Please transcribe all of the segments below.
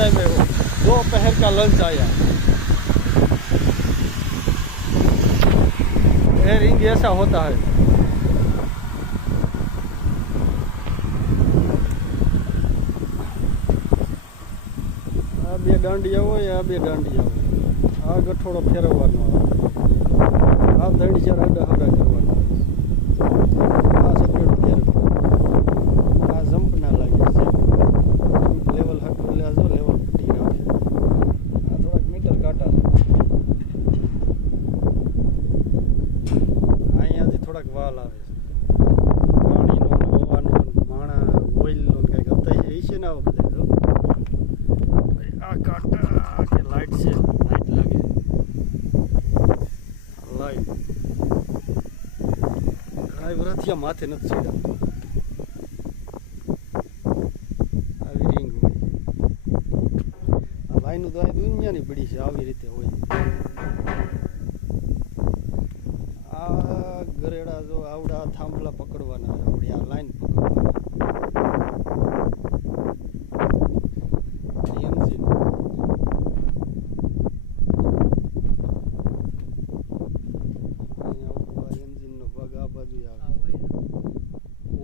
Time है वो, दोपहर का लंच आया। एयरिंग ऐसा होता है। आ बे दांडिया હોય, આ બે દાંડિયા હોય, આ ગઠોડો ફેરવવાનો આવે, આ દંડ ચાર આડા હડા કરવાનો આવે, આ સકેડું ફેરવવાનું, આ જમ્પ ના લાગે છે, લેવલ હટવું લેજો, લેવલ પટી રાખે, આ થોડાક મીટર કાંટા છે, અહીંયાથી થોડાક વાલ આવે છે, પાણીનો હવાનો માણા ઓઇલનો કંઈક હતા એ છે ને આવા બધા જો આ કાંટા કે લાઈટ છે, લાઈટ લાગે, લાઈટ વરથિયા માથે નથી ચડાવતો, આવી રીંગ હોય, આ લાઈનું તો આ દુનિયાની પડી છે, આવી રીતે હોય, આ ગરેડા જો આવડા થાંભલા પકડવાના, આવડી આ લાઈન પકડવાના, એન્જિન એન્જિનનો ભાગ આ બાજુ આવે,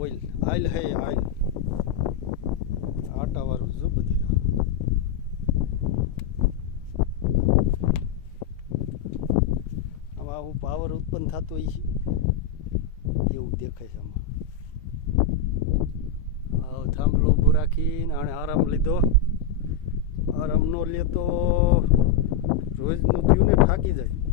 ઓઇલ આઇલ હે આઇલ આટા વાળું જો બધું આમાં આવું પાવર ઉત્પન્ન થતો હોય છે એવું દેખાય છે આમાં. આવું થાંભલો ઊભું રાખીને આણે આરામ લીધો, આરામ ન લે તો રોજનું થયું ને થાકી જાય.